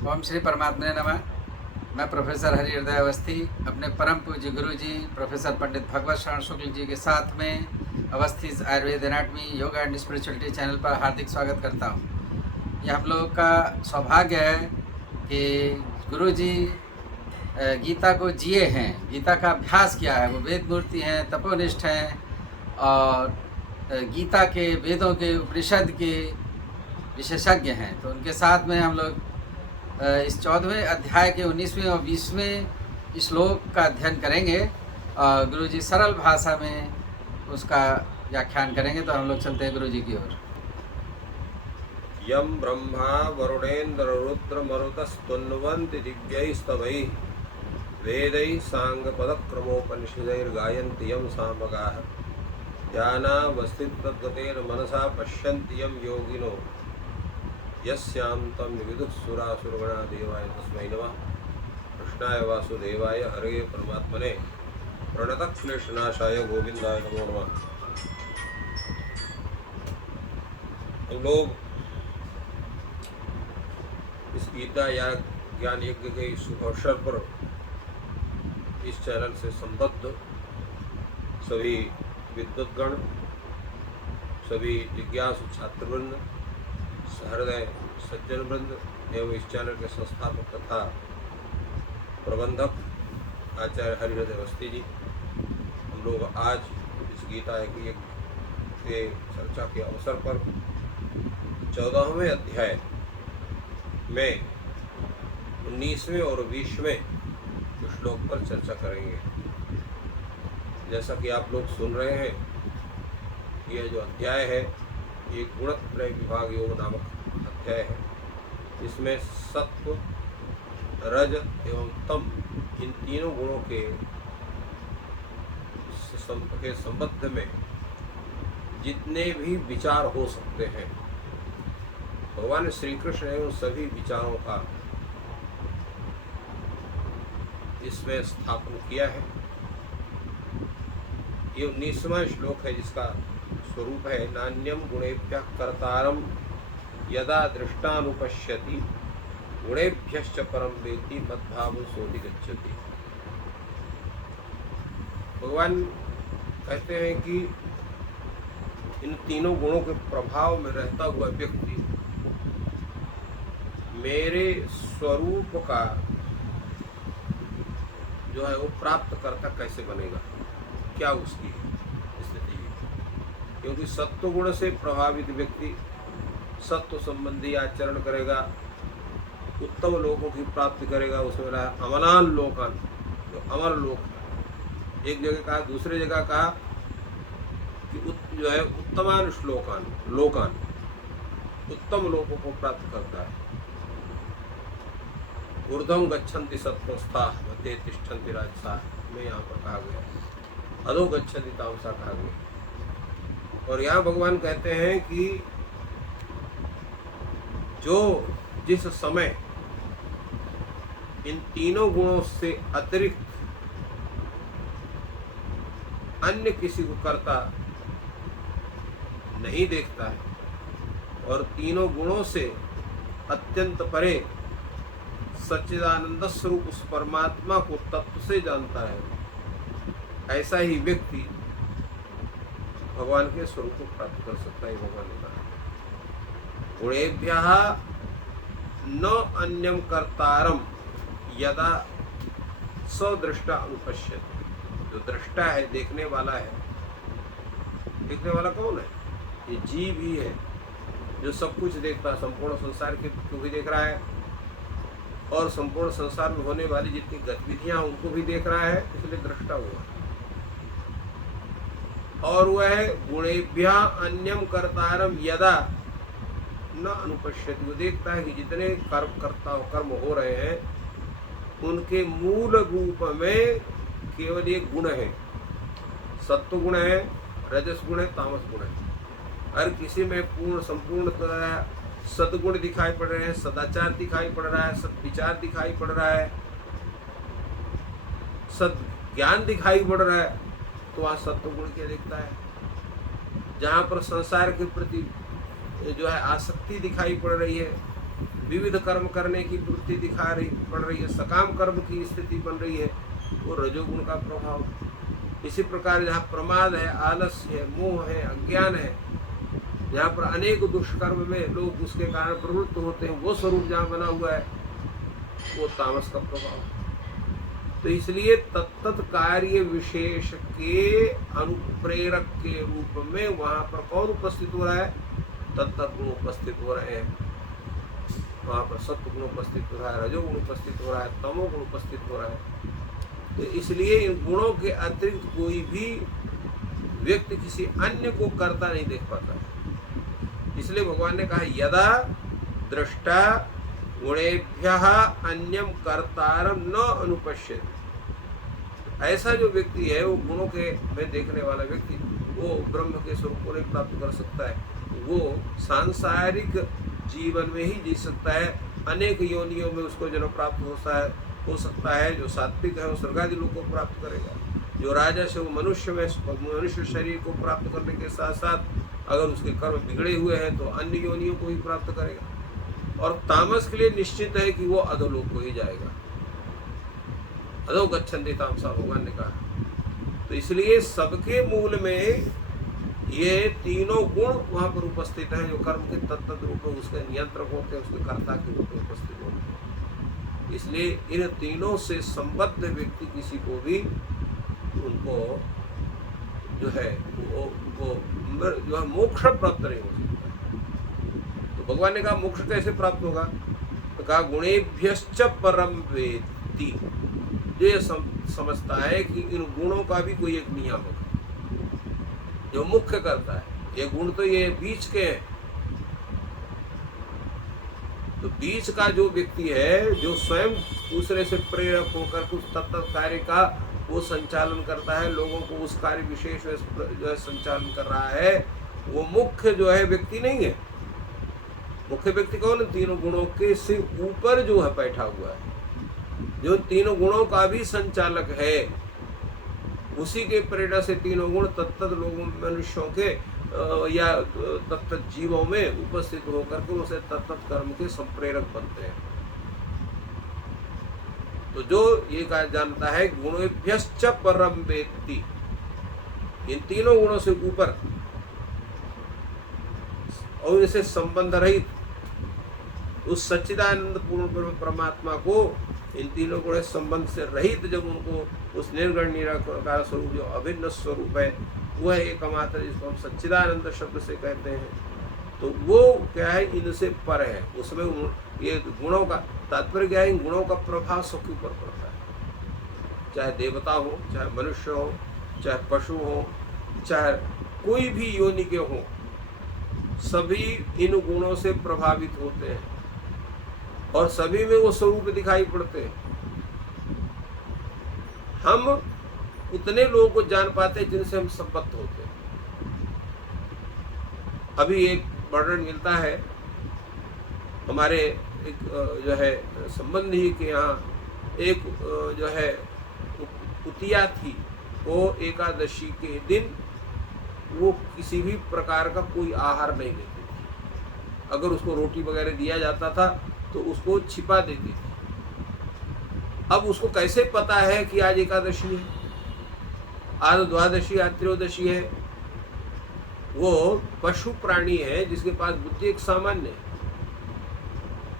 ओम श्री परमात्मने नमः। मैं प्रोफेसर हरि हृदय अवस्थी अपने परम पूज्य गुरु जी प्रोफेसर पंडित भगवत शरण शुक्ल जी के साथ में Awasthi Ayurveda anatomy yoga and spirituality channel पर हार्दिक स्वागत करता हूँ। ये हम लोगों का सौभाग्य है कि गुरु जी गीता को जिए हैं, गीता का अभ्यास किया है। वो वेद मूर्ति हैं, तपोनिष्ठ हैं और गीता के वेदों के उपनिषद के विशेषज्ञ हैं। तो उनके साथ में हम लोग इस 14वें अध्याय के 19वें और 20वें श्लोक का अध्ययन करेंगे। गुरु जी सरल भाषा में उसका व्याख्यान करेंगे। तो हम लोग चलते हैं गुरु जी की ओर। यम ब्रह्मा वरुणेन्द्र रुद्र मरुतस्तुन्वन्ति दिव्यैस्तवैः वेदैः साङ्गपदक्रमोपनिषदैर्गायन्ति यं सामगाः ध्यानावस्थितद्गतेर्मनसा पश्यन्ति यं योगिनो यस्यान्तं विदुः सुरासुरगणा देवाय तस्मै नमः। कृष्णाय वासुदेवाय हरे परमात्मने प्रणतक्लेशनाशाय गोविन्दाय नमो नमः। हम लोग इस गीता या ज्ञान यज्ञ के शुभ अवसर पर इस चैनल से संबद्ध सभी विद्वद्गण, सभी जिज्ञासु छात्रवृंद, सहृदय सज्जन वृंद एवं इस चैनल के संस्थापक तथा प्रबंधक आचार्य हरिहृदय अवस्थी जी, हम लोग आज इस गीता यज्ञ के चर्चा के अवसर पर 14वें अध्याय में 19वें और 20वें श्लोक पर चर्चा करेंगे। जैसा कि आप लोग सुन रहे हैं, यह जो अध्याय है ये गुणत्रय विभाग योग नामक अध्याय है। इसमें सत्व, रज एवं तम इन तीनों गुणों के संबंध में जितने भी विचार हो सकते हैं, भगवान श्री कृष्ण ने उन सभी विचारों का इसमें स्थापन किया है। ये 19वां श्लोक है जिसका स्वरूप है नान्यम गुणेभ्यः कर्तारम यदा दृष्टानुपश्यति गुणेभ्यश्च परम वेति मद्भावो सोऽधिगच्छति। भगवान कहते हैं कि इन तीनों गुणों के प्रभाव में रहता हुआ व्यक्ति मेरे स्वरूप का जो है वो प्राप्त करता कैसे बनेगा, क्या उसकी स्थिति है। क्योंकि सत्व गुण से प्रभावित व्यक्ति सत्व संबंधी आचरण करेगा, उत्तम लोकों की प्राप्ति करेगा। उसमें रहा अमलान लोकान, जो अमर लोक, एक जगह कहा, दूसरे जगह कहा कि जो है उत्तमान श्लोकान लोकान, उत्तम लोकों को प्राप्त करता है। ऊर्ध्वं गच्छन्ति सत्त्वस्थाः मध्ये तिष्ठन्ति राजसाः में यहाँ पर कहा गया, अधो गच्छन्ति तामसा कहा गया। और यहाँ भगवान कहते हैं कि जो जिस समय इन तीनों गुणों से अतिरिक्त अन्य किसी को करता नहीं देखता है और तीनों गुणों से अत्यंत परे सच्चिदानंद स्वरूप उस परमात्मा को तत्व से जानता है, ऐसा ही व्यक्ति भगवान के स्वरूप को प्राप्त कर सकता है। भगवान ने कहा गुणेभ्यः न अन्यम कर्तारम यदा सदृष्टा अनुपश्यति। जो दृष्टा है, देखने वाला है, देखने वाला कौन है? ये जीव ही है जो सब कुछ देखता है, संपूर्ण संसार को भी देख रहा है और संपूर्ण संसार में होने वाली जितनी गतिविधियां उनको भी देख रहा है, इसलिए दृष्टा हुआ। और वह गुणेभ्यः अन्यम कर्तारम यदा न अनुपश्यति। वो देखता है कि जितने कर्म हो रहे हैं उनके मूल रूप में केवल एक गुण है, सत्व गुण है, रजस गुण है, तामस गुण है। हर किसी में पूर्ण संपूर्ण सद्गुण दिखाई पड़ रहे हैं, सदाचार दिखाई पड़ रहा है, सद्विचार दिखाई पड़ रहा है, सद्ज्ञान दिखाई पड़ रहा है। तो वहाँ सत्व गुण क्या दिखता है? जहाँ पर संसार के प्रति जो है आसक्ति दिखाई पड़ रही है, विविध कर्म करने की प्रवृत्ति पड़ रही है, सकाम कर्म की स्थिति बन रही है, वो रजोगुण का प्रभाव। इसी प्रकार जहाँ प्रमाद है, आलस्य है, मोह है, अज्ञान है, जहाँ पर अनेक दुष्कर्म में लोग उसके कारण प्रवृत्त होते हैं, वो स्वरूप जहाँ बना हुआ है, वो तामस का प्रभाव। तो इसलिए तत्त कार्य विशेष के अनुप्रेरक के रूप में वहां पर कौन उपस्थित हो रहा है? तत्त गुण उपस्थित हो रहे हैं। वहां पर सत्व गुण उपस्थित हो रहा है, रजोगुण उपस्थित हो रहा है, तमोगुण उपस्थित हो रहा है। तो इसलिए इन गुणों के अतिरिक्त कोई भी व्यक्ति किसी अन्य को करता नहीं देख पाता। इसलिए भगवान ने कहा यदा दृष्टा गुणेभ्यः अन्यम कर्तारम न अनुपश्यति। ऐसा जो व्यक्ति है वो गुणों के में देखने वाला व्यक्ति वो ब्रह्म के स्वरूप को नहीं प्राप्त कर सकता है। वो सांसारिक जीवन में ही जी सकता है, अनेक योनियों में उसको जन्म प्राप्त हो सकता है। जो सात्विक है वो स्वर्गादि लोक को प्राप्त करेगा, जो राजस है वो मनुष्य शरीर को प्राप्त करने के साथ साथ अगर उसके कर्म बिगड़े हुए हैं तो अन्य योनियों को ही प्राप्त करेगा। और तामस के लिए निश्चित है कि वो अधोलोक को ही जाएगा। अधो गच्छन्ति तामसा, भगवान ने कहा। तो इसलिए सबके मूल में ये तीनों गुण वहां पर उपस्थित हैं, जो कर्म के तत्त रूप में उसके नियंत्रक होते हैं, उसके कर्ता के रूप में उपस्थित होते हैं। इसलिए इन तीनों से संबद्ध व्यक्ति किसी को भी उनको जो है मोक्ष प्राप्त नहीं हो सकता। तो भगवान ने कहा मोक्ष कैसे प्राप्त होगा? तो कहा गुणेभ्यश्च परम वेत्ति। जो ये समझता है कि इन गुणों का भी कोई एक नियामक है जो मुख्य करता है। ये गुण तो ये बीच के हैं। तो बीच का जो व्यक्ति है, जो स्वयं दूसरे से प्रेरक होकर कुछ तत्त कार्य का वो संचालन करता है, लोगों को उस कार्य विशेष जो है संचालन कर रहा है, वो मुख्य जो है व्यक्ति नहीं है। मुख्य व्यक्ति कौन है? तीनों गुणों के से ऊपर जो है बैठा हुआ है, जो तीनों गुणों का भी संचालक है। उसी के प्रेरणा से तीनों गुण तत्त लोगों मनुष्यों के या तत्त जीवों में उपस्थित होकर के उसे तत्त कर्म के संप्रेरक बनते हैं। तो जो ये कहा जानता है गुणेभ्यश्च परम वेत्ति, इन तीनों गुणों से ऊपर और इसे संबंध रहित उस सच्चिदानंद पूर्ण परमात्मा को, इन तीनों गुण संबंध से रहित जब उनको उस निर्गुण निराकार स्वरूप जो अभिन्न स्वरूप है वह एकमात्र, जिसको हम सच्चिदानंद शब्द से कहते हैं, तो वो क्या है? इनसे पर है। उसमें ये गुणों का तात्पर्य क्या है? इन गुणों का प्रभाव सबके ऊपर पड़ता है, चाहे देवता हो, चाहे मनुष्य हो, चाहे पशु हो, चाहे कोई भी योनि के हो, सभी इन गुणों से प्रभावित होते हैं और सभी में वो स्वरूप दिखाई पड़ते हैं। हम उतने लोगों को जान पाते हैं जिनसे हम संबद्ध होते हैं। अभी एक वर्णन मिलता है हमारे एक जो है संबंधी के यहाँ, एक जो है कुतिया थी, वो एकादशी के दिन वो किसी भी प्रकार का कोई आहार नहीं लेती थी। अगर उसको रोटी वगैरह दिया जाता था तो उसको छिपा देती थी। अब उसको कैसे पता है कि आज एकादशी है, आज द्वादशी, आज त्रयोदशी है? वो पशु प्राणी है जिसके पास बुद्धि एक सामान्य है,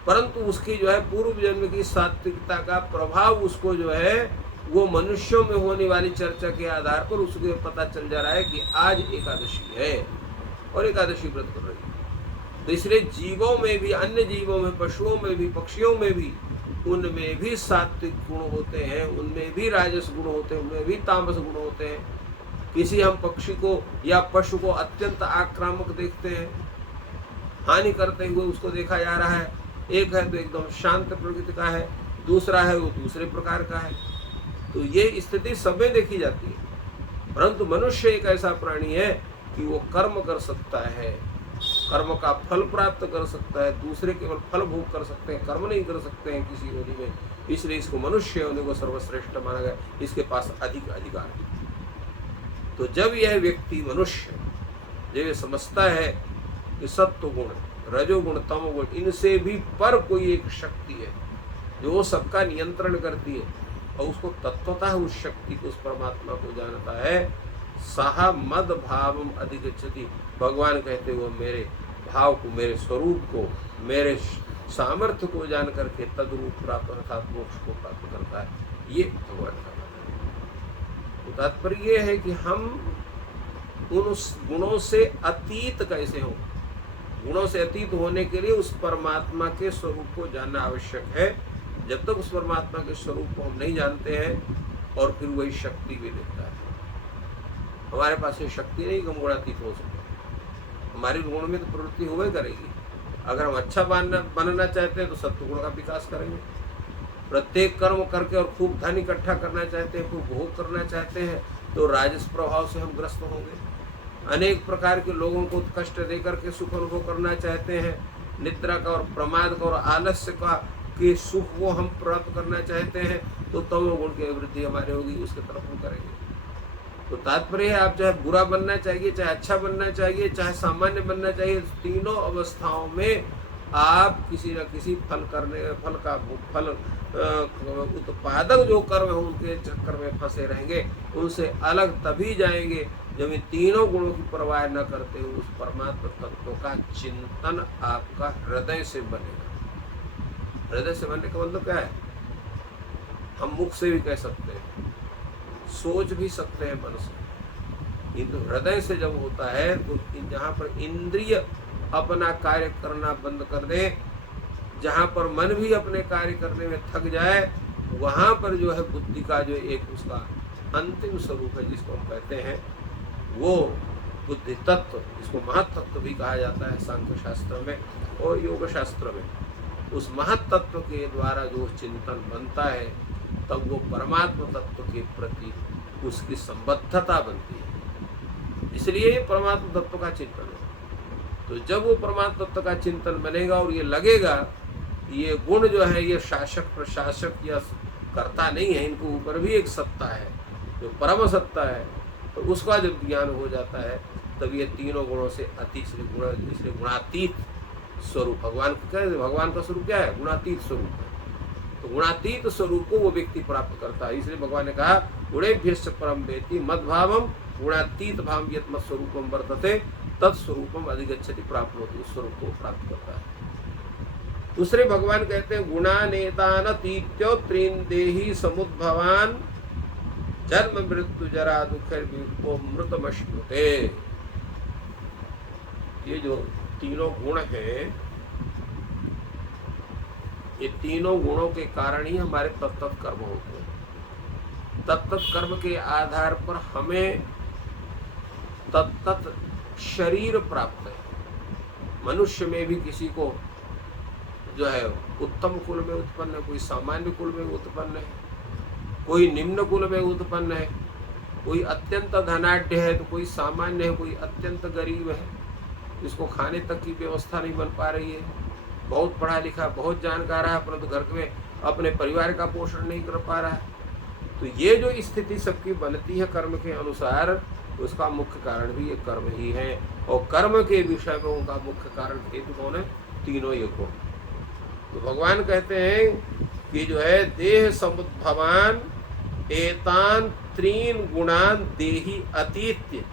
परंतु उसकी जो है पूर्व जन्म की सात्विकता का प्रभाव उसको जो है वो मनुष्यों में होने वाली चर्चा के आधार पर उसको पता चल जा रहा है कि आज एकादशी है और एकादशी व्रत कर रही है। तो इसलिए जीवों में भी, अन्य जीवों में, पशुओं में भी, पक्षियों में भी, उनमें भी सात्विक गुण होते हैं, उनमें भी राजस गुण होते हैं, उनमें भी तामस गुण होते हैं। किसी हम पक्षी को या पशु को अत्यंत आक्रामक देखते हैं, हानि करते हुए उसको देखा जा रहा है। एक है तो एकदम शांत प्रकृति का है, दूसरा है वो दूसरे प्रकार का है। तो ये स्थिति सब में देखी जाती है। परंतु मनुष्य एक ऐसा प्राणी है कि वो कर्म कर सकता है, कर्म का फल प्राप्त कर सकता है। दूसरे केवल फल भोग कर सकते हैं, कर्म नहीं कर सकते हैं किसी योनि में। इसलिए इसको मनुष्य होने को सर्वश्रेष्ठ माना गया, इसके पास अधिक अधिकार है। तो जब यह व्यक्ति मनुष्य जब ये समझता है कि सत्व गुण, रजोगुण तमोगुण, इनसे भी पर कोई एक शक्ति है जो वो सबका नियंत्रण करती है और उसको तत्वतः उस शक्ति को, उस परमात्मा को जानता है। सहा मद भावम अधिगच्छति, भगवान कहते हुए मेरे भाव को, मेरे स्वरूप को, मेरे सामर्थ्य को जान करके तद्रूप प्राप्त अर्थात मोक्ष को प्राप्त करता है। ये भगवान का कहना है। तो तात्पर्य यह है कि हम उन गुणों से अतीत कैसे हों। गुणों से अतीत होने के लिए उस परमात्मा के स्वरूप को जानना आवश्यक है। जब तक उस परमात्मा के स्वरूप को हम नहीं जानते हैं और फिर वही शक्ति भी देता है। हमारे पास ये शक्ति नहीं कि हम गुणातीत हो सकते, हमारी गुण में तो प्रवृत्ति हुआ करेगी। अगर हम अच्छा बनना चाहते हैं तो सत्वगुण का विकास करेंगे। प्रत्येक कर्म करके और खूब धन इकट्ठा करना चाहते हैं, खूब भोग करना चाहते हैं तो राजस प्रभाव से हम ग्रस्त होंगे। अनेक प्रकार के लोगों को कष्ट देकर के सुख अनुभव करना चाहते हैं, निद्रा का और प्रमाद का और आलस्य का के सुख वो हम प्राप्त करना चाहते हैं तो तमोगुण की वृद्धि हमारे होगी, उसके तरफ हम करेंगे। तो तात्पर्य है आप चाहे बुरा बनना चाहिए, चाहे अच्छा बनना चाहिए, चाहे सामान्य बनना चाहिए, तीनों अवस्थाओं में आप किसी न किसी फल उत्पादक जो कर्म है उनके चक्कर में फंसे रहेंगे। उनसे अलग तभी जाएंगे जब इन तीनों गुणों की परवाह न करते हुए उस परमात्मा तत्व का चिंतन आपका हृदय से बनेगा। हृदय से बनने का मतलब क्या है? हम मुख से भी कह सकते हैं, सोच भी सकते हैं मन से, किंतु हृदय से जब होता है तो जहाँ पर इंद्रिय अपना कार्य करना बंद कर दे, जहाँ पर मन भी अपने कार्य करने में थक जाए, वहाँ पर जो है बुद्धि का जो एक उसका अंतिम स्वरूप है जिसको हम कहते हैं वो बुद्धि तत्व, जिसको महत्तत्व भी कहा जाता है सांख्य शास्त्र में और योग शास्त्र में। उस महत्तत्व के द्वारा जो चिंतन बनता है तब वो परमात्मा तत्व के प्रति उसकी संबद्धता बनती है। इसलिए परमात्मा तत्व का चिंतन है। तो जब वो परमात्मा तत्व का चिंतन बनेगा और ये लगेगा ये गुण जो है ये शासक प्रशासक या कर्ता नहीं है, इनको ऊपर भी एक सत्ता है जो परम सत्ता है, तो उसका जब ज्ञान हो जाता है तब ये तीनों गुणों से अति इसलिए गुणातीत स्वरूप भगवान का स्वरूप क्या है? गुणातीत स्वरूप है। तो गुणातीत स्वरूप को वो व्यक्ति प्राप्त करता है। इसलिए भगवान ने कहा गुणेभ्यश्च परम वेति मद्भावम गुणातीत भाव यत् मत्स्वरूपम वर्तते तत्स्वरूपम अधिगच्छति प्राप्त होती, उस स्वरूप को प्राप्त करता है। दूसरे भगवान कहते हैं गुणानेतानतीत्यो त्रीन देहि समुद्भवान जन्म मृत्यु जरा दुःखैर्विमुक्तमश्नुते। ये जो तीनों गुण हैं, ये तीनों गुणों के कारण ही हमारे तत्त कर्म होते हैं। तत्त कर्म के आधार पर हमें तत्त शरीर प्राप्त है। मनुष्य में भी किसी को जो है उत्तम कुल में उत्पन्न है, कोई सामान्य कुल में उत्पन्न है, कोई निम्न कुल में उत्पन्न है, कोई अत्यंत धनाढ्य है तो कोई सामान्य है, कोई अत्यंत गरीब है जिसको खाने तक की व्यवस्था नहीं बन पा रही है, बहुत पढ़ा लिखा बहुत जानकार है परंतु घर में अपने परिवार का पोषण नहीं कर पा रहा है। तो ये जो स्थिति सबकी बनती है कर्म के अनुसार, उसका मुख्य कारण भी ये कर्म ही है। और कर्म के विषय में उनका मुख्य कारण हेतु कौन है? तीनों ये गुण। तो भगवान कहते हैं कि जो है देह समुद्भवान एतान त्रीन गुणान देहि अतीत्य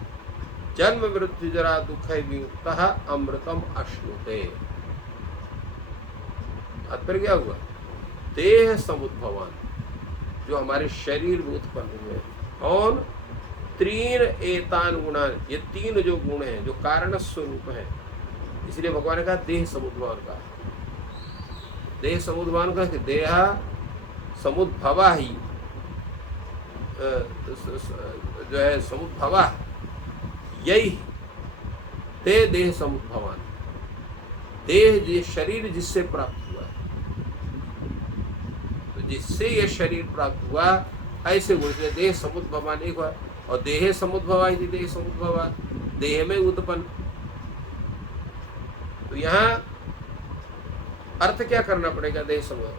जन्म मृत्यु जरा दुख विमुक्तः अमृतम अश्नुते। तात्पर्य क्या हुआ? देह समुद्भवान जो हमारे शरीर में उत्पन्न हुए और त्रीन एतान गुणान, ये तीन जो गुण हैं जो कारण स्वरूप हैं, इसलिए भगवान ने कहा देह समुद्भवान का। देह समुद्भवान का देह समुद्भवा ही जो है समुद्भवा यही ते देह समुद्भवान। देह शरीर जिससे प्राप्त हुआ, तो जिससे ये शरीर प्राप्त हुआ ऐसे बोलते देह समुद्भवान एक हुआ। और देह समुद्भवा ही देह समुद्भवा, देह में उत्पन्न। तो यहाँ अर्थ क्या करना पड़ेगा? देह समुद्भवा,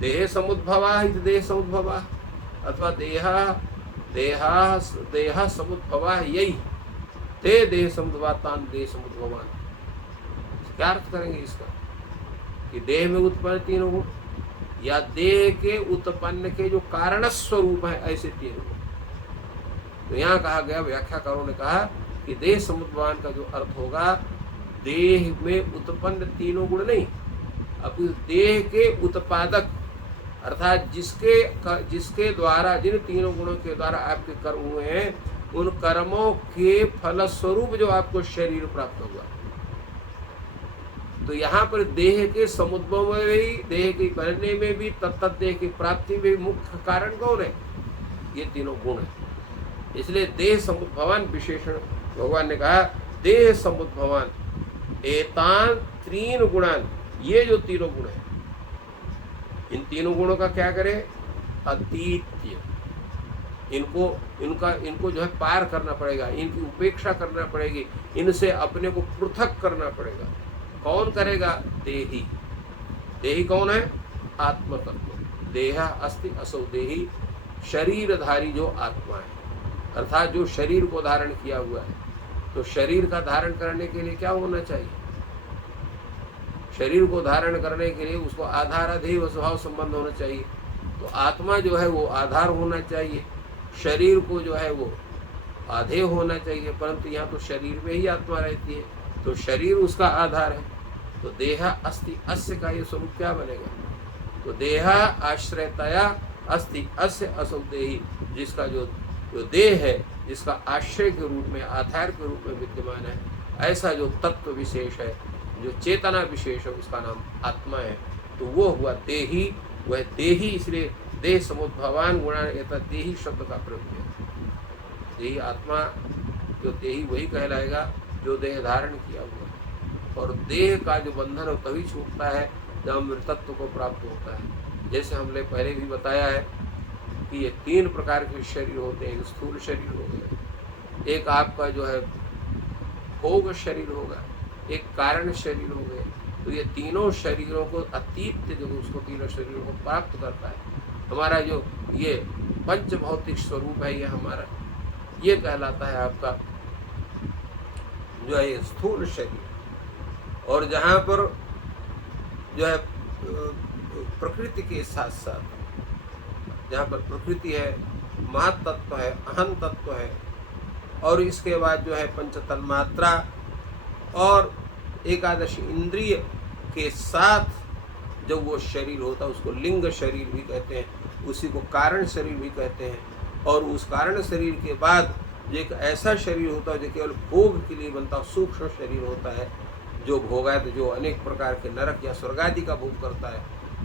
देह समुद्भवा ही देह समुद्भवा, अथवा देहा समुद्भवा यही ते देह समुद्भवा तान देह समुद्भवान। क्या अर्थ करेंगे इसका कि देह में उत्पन्न तीनों गुण या देह के उत्पन्न के जो कारण स्वरूप है ऐसे तीन गुण। तो यहाँ कहा गया, व्याख्याकारों ने कहा कि देह समुद्भवान का जो अर्थ होगा, देह में उत्पन्न तीनों गुण नहीं, अब देह के उत्पादक अर्थात जिसके द्वारा, जिन तीनों गुणों के द्वारा आपके कर्म हुए हैं, उन कर्मों के फलस्वरूप जो आपको शरीर प्राप्त हुआ। तो यहाँ पर देह के समुद्भव में भी, देह के बनने में भी, तत्त देह की प्राप्ति में भी मुख्य कारण कौन है? ये तीनों गुण है। इसलिए देह समुद्भवान विशेषण भगवान ने कहा, देह समुद्भवान एतान तीन गुणान, ये जो तीनों गुण है, इन तीनों गुणों का क्या करें? अतीत्य, इनको जो है पार करना पड़ेगा, इनकी उपेक्षा करना पड़ेगी, इनसे अपने को पृथक करना पड़ेगा। कौन करेगा? देही। देही कौन है? आत्म तत्व। देहा अस्ति असौ देही, शरीरधारी जो आत्मा है, अर्थात जो शरीर को धारण किया हुआ है। तो शरीर का धारण करने के लिए क्या होना चाहिए? शरीर को धारण करने के लिए उसको आधार अधेय स्वभाव संबंध होना चाहिए। तो आत्मा जो है वो आधार होना चाहिए, शरीर को जो है वो आधेय होना चाहिए, परंतु यहाँ तो शरीर में ही आत्मा रहती है, तो शरीर उसका आधार है। तो देहा अस्ति अस्य का ये स्वरूप क्या बनेगा? तो देहा आश्रयतया अस्ति अस्य असौ देही, जिसका जो देह है, जिसका आश्रय के रूप में, आधार के रूप में विद्यमान है, ऐसा जो तत्व विशेष है, जो चेतना विशेष है, उसका नाम आत्मा है। तो वो हुआ देही। वह देही, इसलिए देह समुद्भवान गुणा देही शब्द का प्रयोग किया। देही आत्मा, जो देही वही कहलाएगा जो देह धारण किया हुआ। और देह का जो बंधन है तभी छूटता है जब अमृतत्व को प्राप्त होता है। जैसे हमने पहले भी बताया है कि ये तीन प्रकार के शरीर होते हैं। स्थूल शरीर हो गया, एक आपका जो है भोग शरीर होगा, एक कारण शरीर हो गए। तो ये तीनों शरीरों को अतीत जो उसको तीनों शरीरों को प्राप्त करता है। हमारा जो ये पंच भौतिक स्वरूप है, ये हमारा ये कहलाता है आपका जो है स्थूल शरीर। और जहाँ पर जो है प्रकृति के साथ साथ, जहाँ पर प्रकृति है, महत्तत्व है, अहम तत्व है, और इसके बाद जो है पंच तन्मात्रा और एकादश इंद्रिय के साथ जब वो शरीर होता है, उसको लिंग शरीर भी कहते हैं, उसी को कारण शरीर भी कहते हैं। और उस कारण शरीर के बाद जो एक ऐसा शरीर होता है जो केवल भोग के लिए बनता, सूक्ष्म शरीर होता है, जो भोगायत, जो अनेक प्रकार के नरक या स्वर्ग आदि का भोग करता है,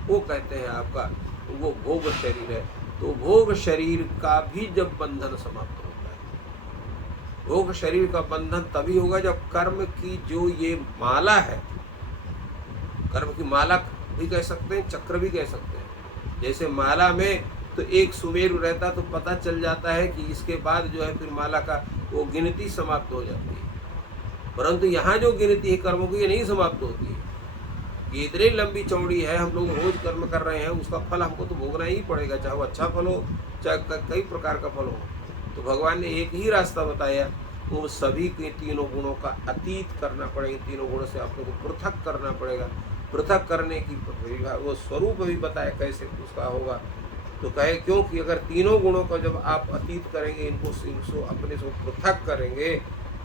वो कहते हैं आपका वो भोग शरीर है। तो भोग शरीर का भी जब बंधन समाप्त होता है, भोग शरीर का बंधन तभी होगा जब कर्म की जो ये माला है, कर्म की माला भी कह सकते हैं, चक्र भी कह सकते हैं। जैसे माला में तो एक सुमेरु रहता तो पता चल जाता है कि इसके बाद जो है फिर माला का वो गिनती समाप्त हो जाती है। परंतु यहाँ जो गिनती है कर्मों की, ये नहीं समाप्त होती है। ये इतनी लंबी चौड़ी है, हम लोग रोज कर्म कर रहे हैं, उसका फल हमको तो भोगना ही पड़ेगा, चाहे वो अच्छा फल हो, चाहे कई प्रकार का फल हो। तो भगवान ने एक ही रास्ता बताया, वो सभी के तीनों गुणों का अतीत करना पड़ेगा, तीनों गुणों से आप लोग को पृथक करना पड़ेगा। पृथक करने की वो स्वरूप भी बताया कैसे उसका होगा। तो कहे क्योंकि अगर तीनों गुणों का जब आप अतीत करेंगे, इनको अपने से पृथक करेंगे,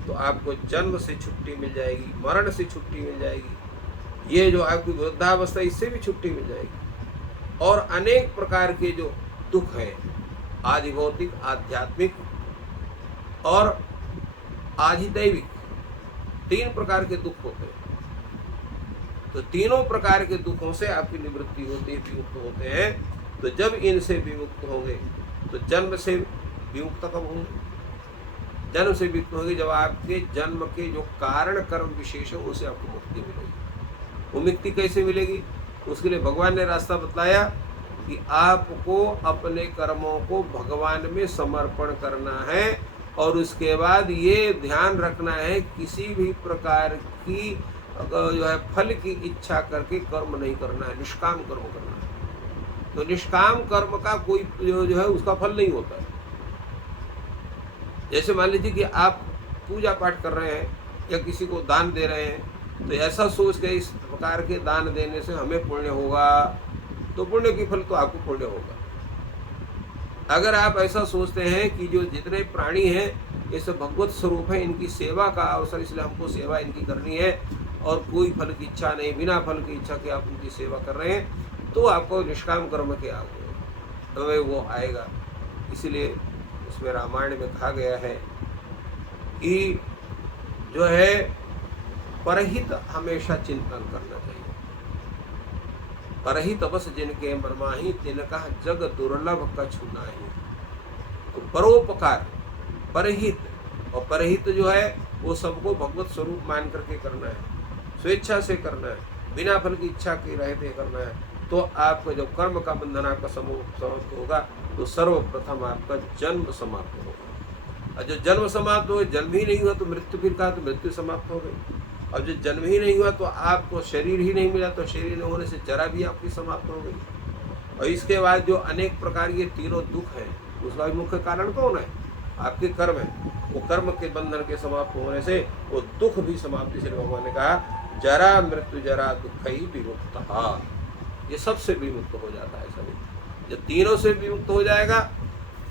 तो आपको जन्म से छुट्टी मिल जाएगी, मरण से छुट्टी मिल जाएगी, ये जो आपकी वृद्धावस्था, इससे भी छुट्टी मिल जाएगी। और अनेक प्रकार के जो दुख हैं, आदि भौतिक, आध्यात्मिक और आधिदैविक, तीन प्रकार के दुख होते हैं। तो तीनों प्रकार के दुखों से आपकी निवृत्ति होती है, विमुक्त होते हैं। तो जब इनसे विमुक्त होंगे तो जन्म से विमुक्त कब होंगे? जन्म से विमुक्त होंगे जब आपके जन्म के जो कारण कर्म विशेष है उसे आपको मुक्ति मिलेगी। वो मुक्ति कैसे मिलेगी? उसके लिए भगवान ने रास्ता बताया कि आपको अपने कर्मों को भगवान में समर्पण करना है, और उसके बाद ये ध्यान रखना है किसी भी प्रकार की जो है फल की इच्छा करके कर्म नहीं करना है, निष्काम कर्म करना है। तो निष्काम कर्म का कोई जो है उसका फल नहीं होता है। जैसे मान लीजिए कि आप पूजा पाठ कर रहे हैं या किसी को दान दे रहे हैं, तो ऐसा सोच के इस प्रकार के दान देने से हमें पुण्य होगा, तो पुण्य की फल तो आपको पुण्य होगा। अगर आप ऐसा सोचते हैं कि जो जितने प्राणी हैं ये सब भगवत स्वरूप है, इनकी सेवा का अवसर, इसलिए हमको सेवा इनकी करनी है और कोई फल की इच्छा नहीं, बिना फल की इच्छा के आप उनकी सेवा कर रहे हैं, तो आपको निष्काम कर्म के आगे तो वो आएगा। इसलिए उसमें रामायण में कहा गया है कि जो है परहित हमेशा चिंतन करना चाहिए। परहित बस जिनके मरमाही तिनका जग दुर्लभ कछु नाही। तो परोपकार परहित, और परहित जो है वो सबको भगवत स्वरूप मान करके करना है, स्वेच्छा से करना है, बिना फल की इच्छा के रहते करना है। तो आपका जब कर्म का बंधन आपका समाप्त होगा तो सर्वप्रथम आपका जन्म समाप्त होगा। और जो जन्म समाप्त हो, जन्म ही नहीं हुआ तो मृत्यु, फिर कहा तो मृत्यु समाप्त हो गई। और जो जन्म ही नहीं हुआ तो आपको शरीर ही नहीं मिला, तो शरीर न होने से जरा भी आपकी समाप्त हो गई। और इसके बाद जो अनेक प्रकार के तीनों दुख हैं, उसका भी मुख्य कारण कौन है? आपके कर्म है। वो कर्म के बंधन के समाप्त होने से वो दुख भी समाप्त, इसलिए भगवान ने कहा जरा मृत्यु जरा दुख ही विमुक्त, ये सबसे विमुक्त हो जाता है सभी। जब तीनों से विमुक्त हो जाएगा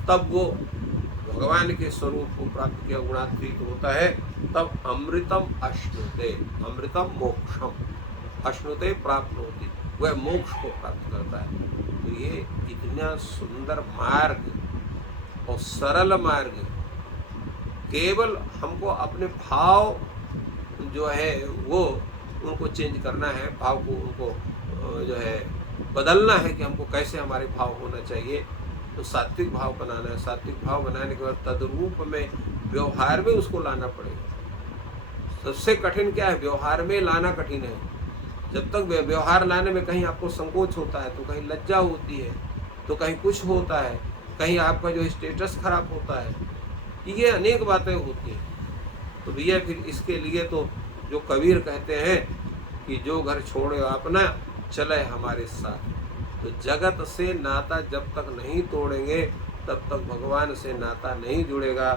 तब वो भगवान के स्वरूप को प्राप्त किया गुणातीत होता है। तब अमृतम अश्नुते, अमृतम मोक्षम अश्नुते प्राप्त होती, वह मोक्ष को प्राप्त करता है। तो ये इतना सुंदर मार्ग और सरल मार्ग, केवल हमको अपने भाव जो है वो उनको चेंज करना है, भाव को उनको जो है बदलना है कि हमको कैसे हमारे भाव होना चाहिए। तो सात्विक भाव बनाना है। सात्विक भाव बनाने के बाद तद्रूप में व्यवहार में उसको लाना पड़ेगा। सबसे कठिन क्या है? व्यवहार में लाना कठिन है। जब तक व्यवहार लाने में कहीं आपको संकोच होता है, तो कहीं लज्जा होती है, तो कहीं कुछ होता है, कहीं आपका जो स्टेटस खराब होता है, ये अनेक बातें होती हैं। तो भैया फिर इसके लिए तो जो कबीर कहते हैं कि जो घर छोड़े अपना चले हमारे साथ। तो जगत से नाता जब तक नहीं तोड़ेंगे तब तक भगवान से नाता नहीं जुड़ेगा।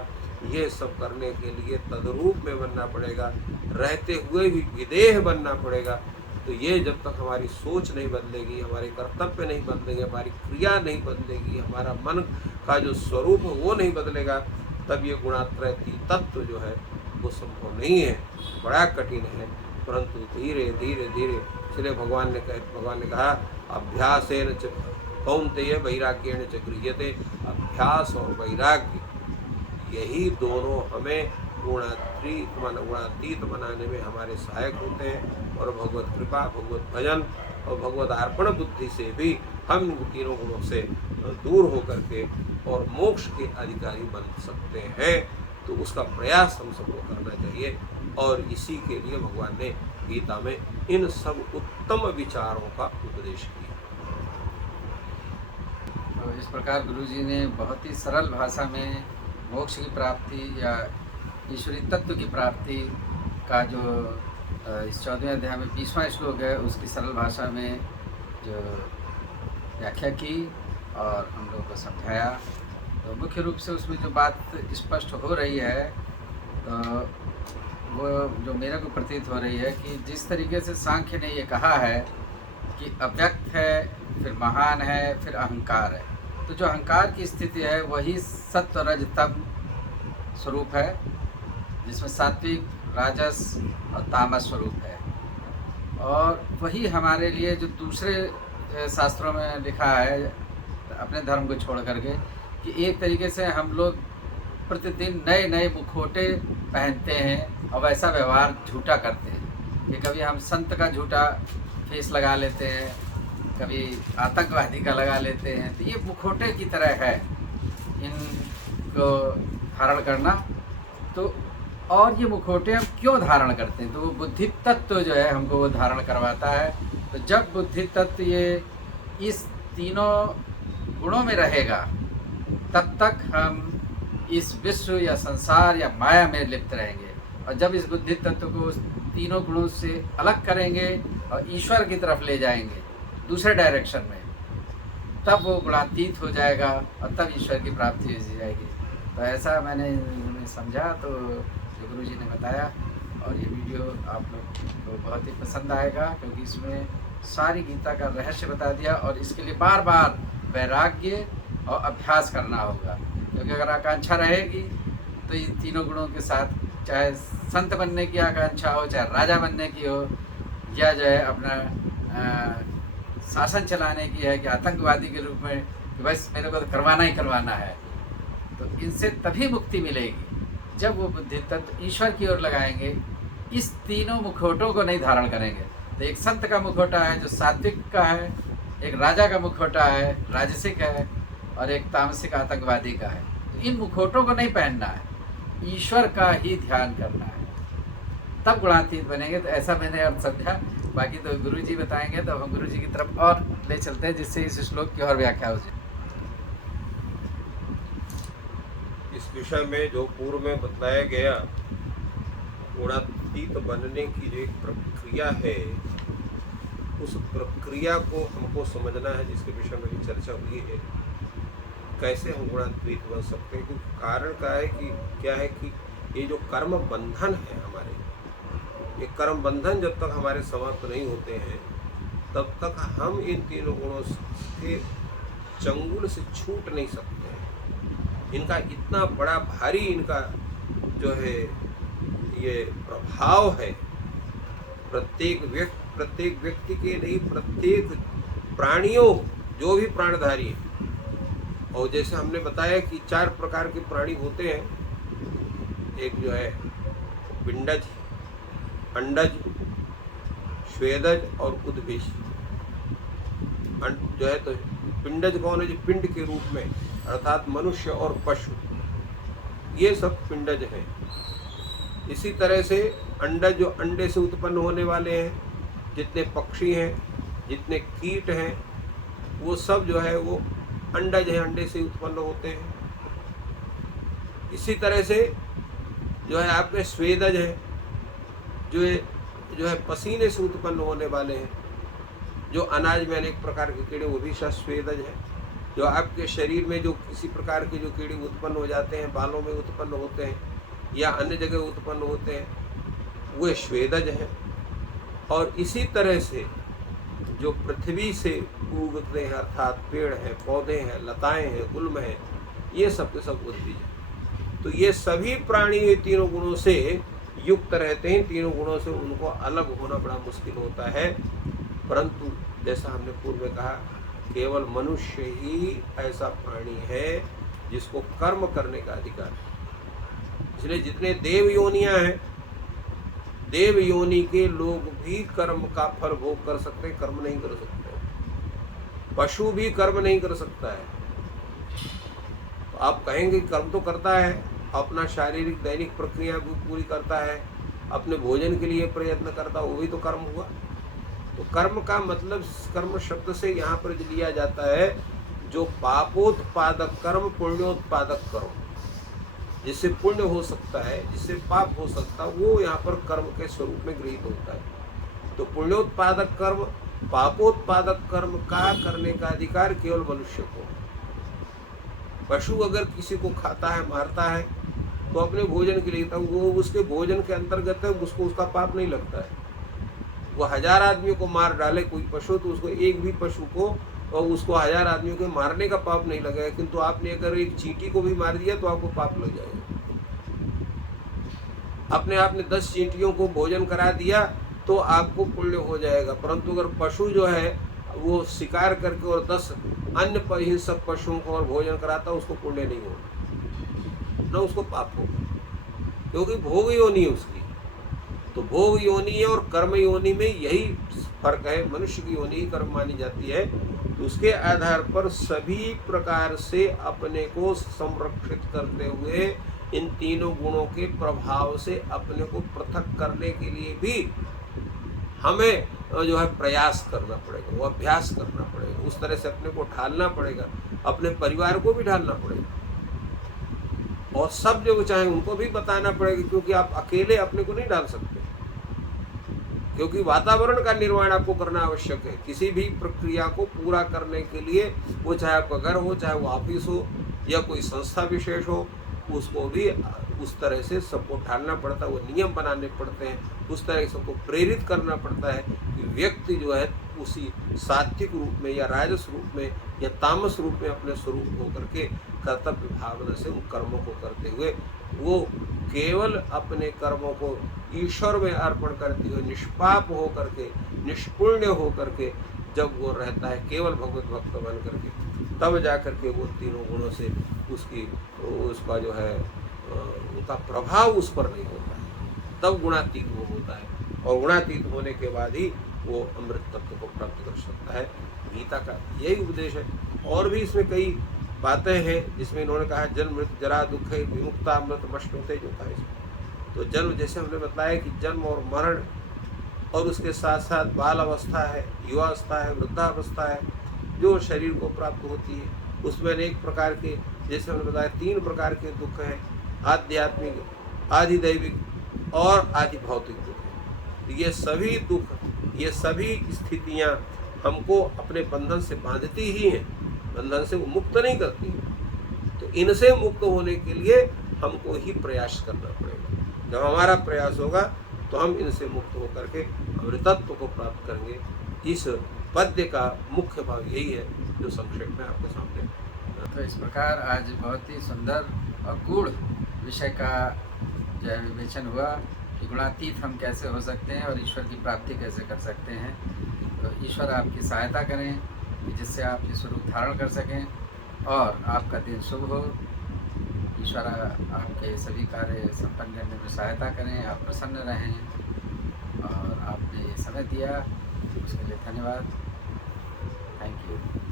ये सब करने के लिए तद्रूप में बनना पड़ेगा, रहते हुए भी विदेह बनना पड़ेगा। तो ये जब तक हमारी सोच नहीं बदलेगी, हमारे कर्तव्य नहीं बदलेंगे, हमारी क्रिया नहीं बदलेगी, हमारा मन का जो स्वरूप है वो नहीं बदलेगा, तब ये गुणात्रय तत्व जो है वो संभव नहीं है, बड़ा कठिन है। परंतु धीरे धीरे धीरे, इसलिए भगवान ने कहा अभ्यासेन च कौन्तेय वैराग्येण च गृह्यते। अभ्यास और वैराग्य यही दोनों हमें गुणातीत बनाने में हमारे सहायक होते हैं। और भगवत कृपा, भगवत भजन और भगवत अर्पण बुद्धि से भी हम तीनों गुणों से दूर होकर के और मोक्ष के अधिकारी बन सकते हैं। तो उसका प्रयास हम सबको करना चाहिए। और इसी के लिए भगवान ने गीता में इन सब उत्तम विचारों का उपदेश किया। तो इस प्रकार गुरु जी ने बहुत ही सरल भाषा में मोक्ष की प्राप्ति या ईश्वरीय तत्व की प्राप्ति का जो इस 14वें अध्याय में 20वां श्लोक है उसकी सरल भाषा में जो व्याख्या की और हम लोगों को समझाया। तो मुख्य रूप से उसमें जो बात स्पष्ट हो रही है तो वो जो मेरे को प्रतीत हो रही है कि जिस तरीके से सांख्य ने ये कहा है कि अव्यक्त है, फिर महान है, फिर अहंकार है। तो जो अहंकार की स्थिति है वही सत्व रज तम स्वरूप है, जिसमें सात्विक, राजस और तामस स्वरूप है। और वही हमारे लिए जो दूसरे शास्त्रों में लिखा है अपने धर्म को छोड़ करके कि एक तरीके से हम लोग प्रतिदिन नए नए मुखौटे पहनते हैं और वैसा व्यवहार झूठा करते हैं कि कभी हम संत का झूठा फेस लगा लेते हैं, कभी आतंकवादी का लगा लेते हैं। तो ये मुखौटे की तरह है इनको धारण करना। तो और ये मुखौटे हम क्यों धारण करते हैं? तो वो बुद्धि तत्व जो है हमको वो धारण करवाता है। तो जब बुद्धि तत्व ये इस तीनों गुणों में रहेगा तब तक हम इस विश्व या संसार या माया में लिप्त रहेंगे। और जब इस बुद्धि तत्व को उस तीनों गुणों से अलग करेंगे और ईश्वर की तरफ ले जाएंगे दूसरे डायरेक्शन में, तब वो गुणातीत हो जाएगा और तब ईश्वर की प्राप्ति हो जाएगी। तो ऐसा मैंने समझा, तो जो गुरु जी ने बताया और ये वीडियो आप लोग को बहुत ही पसंद आएगा, क्योंकि इसमें सारी गीता का रहस्य बता दिया। और इसके लिए बार बार वैराग्य और अभ्यास करना होगा, क्योंकि अगर आकांक्षा रहेगी तो इन तीनों गुणों के साथ, चाहे संत बनने की आकांक्षा हो, चाहे राजा बनने की हो, या जो है अपना शासन चलाने की है कि आतंकवादी के रूप में कि बस मेरे को तो करवाना ही करवाना है, तो इनसे तभी मुक्ति मिलेगी जब वो बुद्धि तत्व ईश्वर की ओर लगाएंगे, इस तीनों मुखौटों को नहीं धारण करेंगे। तो एक संत का मुखौटा है जो सात्विक का है, एक राजा का मुखौटा है राजसिक है, और एक तामसिक आतंकवादी का है। तो इन मुखौटों को नहीं पहनना है, ईश्वर का ही ध्यान करना है, तब गुणातीत बनेंगे। तो ऐसा मैंने अर्थ समझा। बाकी तो गुरु जी बताएंगे, तो हम गुरु जी की तरफ और ले चलते हैं, जिससे इस श्लोक की और व्याख्या हो जाए। इस विषय में जो पूर्व में बताया गया, गुणातीत बनने की जो एक प्रक्रिया है, उस प्रक्रिया को हमको समझना है, जिसके विषय में भी चर्चा हुई है। कैसे हम गुणातीत बन सकते हैं? क्योंकि कारण क्या है कि ये जो कर्म बंधन है हमारे, ये कर्म बंधन जब तक हमारे समाप्त नहीं होते हैं, तब तक हम इन तीनों गुणों के चंगुल से छूट नहीं सकते हैं। इनका इतना बड़ा भारी इनका जो है ये प्रभाव है, प्रत्येक व्यक्ति के नहीं, प्रत्येक प्राणियों, जो भी प्राणधारी है। और जैसे हमने बताया कि 4 प्रकार के प्राणी होते हैं। एक जो है पिंडज, अंडज, स्वेदज और उद्भिज। जो है तो पिंडज कौन है? जो पिंड के रूप में, अर्थात मनुष्य और पशु, ये सब पिंडज हैं। इसी तरह से अंडज जो अंडे से उत्पन्न होने वाले हैं, जितने पक्षी हैं, जितने कीट हैं, वो सब जो है वो अंडज हैं, अंडे से उत्पन्न होते हैं। इसी तरह से जो है आपके स्वेदज हैं, जो है पसीने से उत्पन्न होने वाले हैं। जो अनाज में अनेक प्रकार के कीड़े, वो भी स्वेदज हैं। जो आपके शरीर में जो किसी प्रकार के जो कीड़े उत्पन्न हो जाते हैं, बालों में उत्पन्न होते हैं या अन्य जगह उत्पन्न होते हैं, वे स्वेदज हैं। और इसी तरह से जो पृथ्वी से उगते हैं, अर्थात पेड़ हैं, पौधे हैं, लताएं हैं, गुल्म हैं, ये सब के सब उद्भिज हैं। तो ये सभी प्राणी ये तीनों गुणों से युक्त रहते हैं। तीनों गुणों से उनको अलग होना बड़ा मुश्किल होता है। परंतु जैसा हमने पूर्व में कहा, केवल मनुष्य ही ऐसा प्राणी है जिसको कर्म करने का अधिकार है। इसलिए जितने देव योनियां हैं, देव योनि के लोग भी कर्म का फल भोग कर सकते हैं, कर्म नहीं कर सकते। पशु भी कर्म नहीं कर सकता है। तो आप कहेंगे कर्म तो करता है, अपना शारीरिक दैनिक प्रक्रिया भी पूरी करता है, अपने भोजन के लिए प्रयत्न करता, वो भी तो कर्म हुआ। तो कर्म का मतलब, कर्म शब्द से यहाँ पर लिया जाता है जो पापोत्पादक कर्म, पुण्योत्पादक कर्म, जिससे पुण्य हो सकता है, जिससे पाप हो सकता है, वो यहाँ पर कर्म के स्वरूप में गृहीत होता है। तो पुण्योत्पादक कर्म, पापोत्पादक कर्म का करने का अधिकार केवल मनुष्य को। पशु अगर किसी को खाता है, मारता है, तो अपने भोजन के लिए, तब वो उसके भोजन के अंतर्गत है, उसको उसका पाप नहीं लगता है। वो 1000 आदमियों को मार डाले कोई पशु, तो उसको एक भी पशु को और उसको 1000 आदमियों के मारने का पाप नहीं लगेगा। किंतु आपने अगर एक चींटी को भी मार दिया तो आपको पाप लग जाएगा। अपने आपने 10 चींटियों को भोजन करा दिया तो आपको पुण्य हो जाएगा। परंतु अगर पशु जो है वो शिकार करके और 10 अन्य हिंसक पशुओं को और भोजन कराता, उसको पुण्य नहीं होगा, न उसको पाप होगा, क्योंकि भोग योनि है उसकी। तो भोग योनि है और कर्म योनि में यही फर्क है। मनुष्य की योनि ही कर्म मानी जाती है। तो उसके आधार पर सभी प्रकार से अपने को संरक्षित करते हुए इन तीनों गुणों के प्रभाव से अपने को पृथक करने के लिए भी हमें जो है प्रयास करना पड़ेगा, वो अभ्यास करना पड़ेगा। उस तरह से अपने को ढालना पड़ेगा, अपने परिवार को भी ढालना पड़ेगा, और सब जो चाहे उनको भी बताना पड़ेगा, क्योंकि आप अकेले अपने को नहीं डाल सकते। क्योंकि वातावरण का निर्माण आपको करना आवश्यक है। किसी भी प्रक्रिया को पूरा करने के लिए, वो चाहे आपका घर हो, चाहे वो ऑफिस हो या कोई संस्था विशेष हो, उसको भी उस तरह से सबको ढालना पड़ता है, वो नियम बनाने पड़ते हैं, उस तरह से सबको प्रेरित करना पड़ता है कि व्यक्ति जो है उसी सात्विक रूप में या राजस रूप में या तामस रूप में अपने स्वरूप होकर के कर्तव्य भावना से उन कर्मों को करते हुए वो केवल अपने कर्मों को ईश्वर में अर्पण करते हुए निष्पाप हो करके, निष्पुण्य हो करके जब वो रहता है केवल भगवत भक्त बन करके, तब जा करके वो तीनों गुणों से उसका जो है उनका प्रभाव उस पर नहीं होता है, तब गुणातीत वो होता है, और गुणातीत होने के बाद ही वो अमृत तत्व को प्राप्त कर सकता है। गीता का यही उपदेश है। और भी इसमें कई बातें हैं जिसमें इन्होंने कहा जन्म मृत्यु जरा दुख विमुक्ता अमृत मष्टोते, जो कहा इसमें। तो जन्म, जैसे हमने बताया कि जन्म और मरण, और उसके साथ साथ बाल अवस्था है, युवावस्था है, वृद्धावस्था है, जो शरीर को प्राप्त होती है, उसमें अनेक प्रकार के, जैसे हमने बताया 3 प्रकार के दुख हैं, आध्यात्मिक, आधिदैविक और आधि भौतिक दुख। ये सभी दुख, ये सभी स्थितियां हमको अपने बंधन से बांधती ही हैं, बंधन से वो मुक्त नहीं करती। तो इनसे मुक्त होने के लिए हमको ही प्रयास करना पड़ेगा। जब हमारा प्रयास होगा तो हम इनसे मुक्त होकर के अमृतत्व को प्राप्त करेंगे। इस पद्य का मुख्य भाव यही है जो संक्षेप में आपके सामने। तो इस प्रकार आज बहुत ही सुंदर और गूढ़ विषय का जो है विवेचन हुआ कि गुणातीत हम कैसे हो सकते हैं और ईश्वर की प्राप्ति कैसे कर सकते हैं। तो ईश्वर आपकी सहायता करें कि जिससे आप ये स्वरूप धारण कर सकें और आपका दिन शुभ हो। ईश्वर आपके सभी कार्य संपन्न करने में सहायता करें, आप प्रसन्न रहें, और आपने समय दिया उसके लिए धन्यवाद। Thank you.